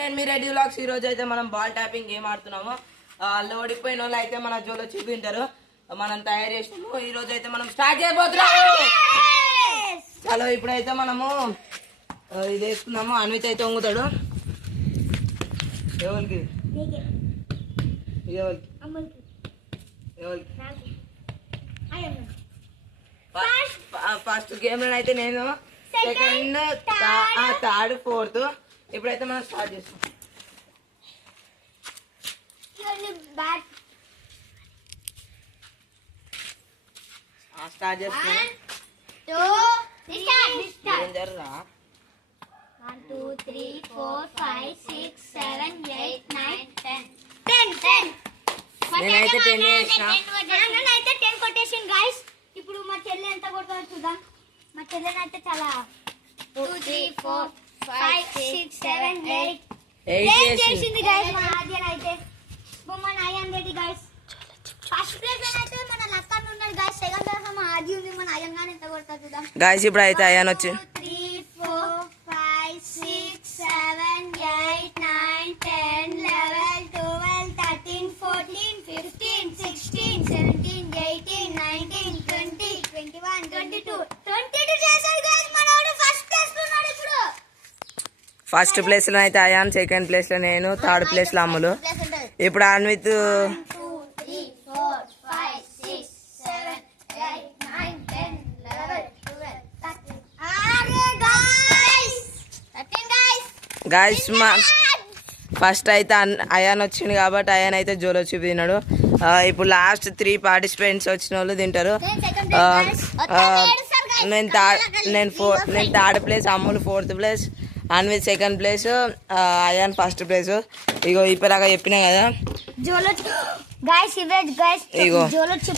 Reddy vlogs ఈ రోజు అయితే మనం బాల్ ట్యాపింగ్ గేమ్ ఆడుతున్నాము. వాళ్ళు ఓడిపోయిన వాళ్ళు అయితే మన జోలో చూపించారు. మనం తయారు చేసినాము. ఈ రోజు అయితే మనం స్టార్ట్ చేయబోతున్నాము. చలో ఇప్పుడైతే మనము ఇది వేసుకున్నాము. అన్విత్ అయితే వంగుతాడు. ఎవరికి ఫస్ట్ గేమ్ లో అయితే నేను సెకండ్ థర్డ్ ఫోర్త్. ఇప్పుడైతే మనం స్టార్ట్ చేస్తాం. స్టార్ట్ చేస్తాం. 1 2 3 4 5 6 7 8 9 10 నేనైతే 10 చేసిన. నేనైతే 10 కొట్టేసాను గైస్. ఇప్పుడు మా చెల్లె ఎంత కొడతారో చూద్దాం. మా చెల్లెనైతే చాలా 2 3 4 5 6 7 8 చేసింది గైస్. మన ఆద్యన అయితే మన Ayaan Reddy guys. First place అయితే మన లక్కన్ ఉన్నాడు గైస్. సెకండ్ ప్లేస్ మన ఆది ఉంది. మన అయాన్ గాని ఎంత కొడతారో చూద్దాం గైస్. ఇప్పుడు అయితే అయాన్ వచ్చి 3 4 5 6 7 8 9 10 11 12 13 14 15 16 17 18 19 20 21 22 చేశాడు గైస్. మనోడు ఫస్ట్ ప్లేస్ లో ఉన్నాడు. ఇప్పుడు ఫస్ట్ ప్లేస్ లో అయితే అయాన్, సెకండ్ ప్లేస్ లో నేను, థర్డ్ ప్లేస్ లో అమ్ములు. ఇప్పుడు అన్విత్ 2 3 4 5 6 7 8 9 10 11 12 13 అరే గైస్ 13 గైస్ ఫస్ట్ అయితే అయాన్ వచ్చింది కాబట్టి అయాన్ అయితే జోలో చూపినాడు. ఇప్పుడు లాస్ట్ 3 పార్టిసిపెంట్స్ వచ్చిన వాళ్ళు తింటారు. నేను third place, Ammulu fourth place, Anvith second place, Ayaan first place. ఇగో ఇప్పటిదాకా చెప్పినా కదా ఇగో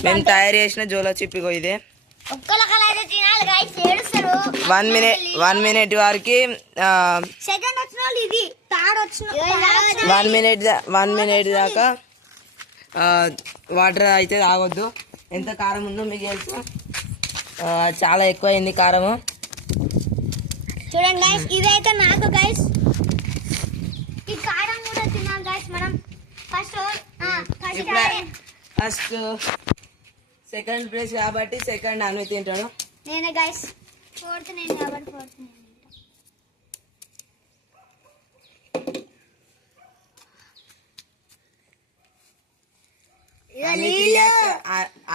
మేము తయారు చేసిన జోలో చిప్. ఇగో ఇదే 1 మినిట్ వరకు 1 మినిట్ దాకా వాటర్ అయితే తాగొద్దు. ఎంత కారం ఉందో మీకు తెలుసు. చాలా ఎక్కువ అయింది కారము. చూడండి గైస్, ఇదైతే నాకు గైస్. ఈ కారం కూడా తిన్నాం గైస్ మనం. ఫస్ట్ సెకండ్ ప్లేస్ కాబట్టి సెకండ్ అన్విత్ తింటాడు. నేనే గైస్. ఫోర్త్ నేను కాబట్టి ఫోర్త్ నేను.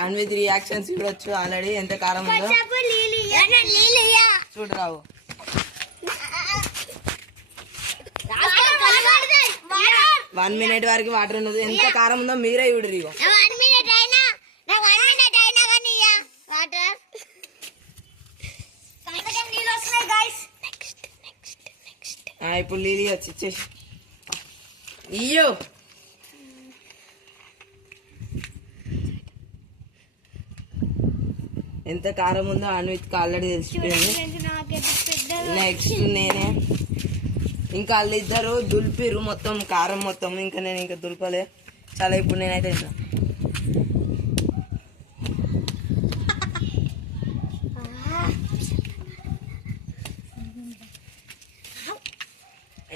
అన్విత్ రియాక్షన్స్ చూడొచ్చు ఆల్రెడీ ఎంత కారం ఉందో. చూడరావు 1 మినిట్ వరకు వాటర్ ఉన్నది. ఎంత కారం ఉందో మీరే చూడరు. ఇగో ఇప్పుడు లీలీ వచ్చి ఇచ్చేసి ఇయ్యో. ఎంత కారం ఉందో అన్విత్ ఆల్రెడీ తెలిసిపోయింది. నెక్స్ట్ నేనే. ఇంకా వాళ్ళిద్దరు దులిపిరు మొత్తం కారం మొత్తం. ఇంకా నేను ఇంకా దులపలే. చాలా ఇప్పుడు నేనైతే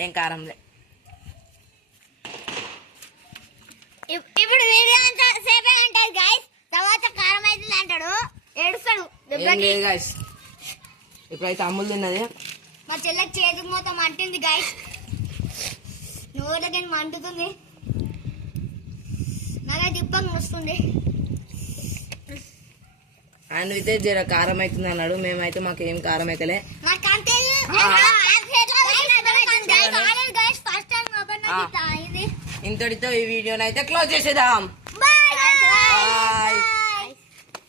ఏం కారంలే. ఇప్పుడు వీడియో అంతా సేపే ఉంటుంది గైస్. తర్వాత కారం అయితే అంటాడు, ఏడుస్తాడు. గైస్ ఇప్పుడైతే అమ్ములు తిన్నది. మా చెల్లెకి చేతికి మొత్తం అంటుంది గైస్. నోట్లకి మంటుతుంది. నాకైతే ఇబ్బంది వస్తుంది. అన్వితే జర కారం అవుతుంది అన్నాడు. మేమైతే మాకు ఏం కారం అయితేలే. ఇంతటితో ఈ వీడియోని అయితే క్లోజ్ చేసేద్దాం. బాయ్.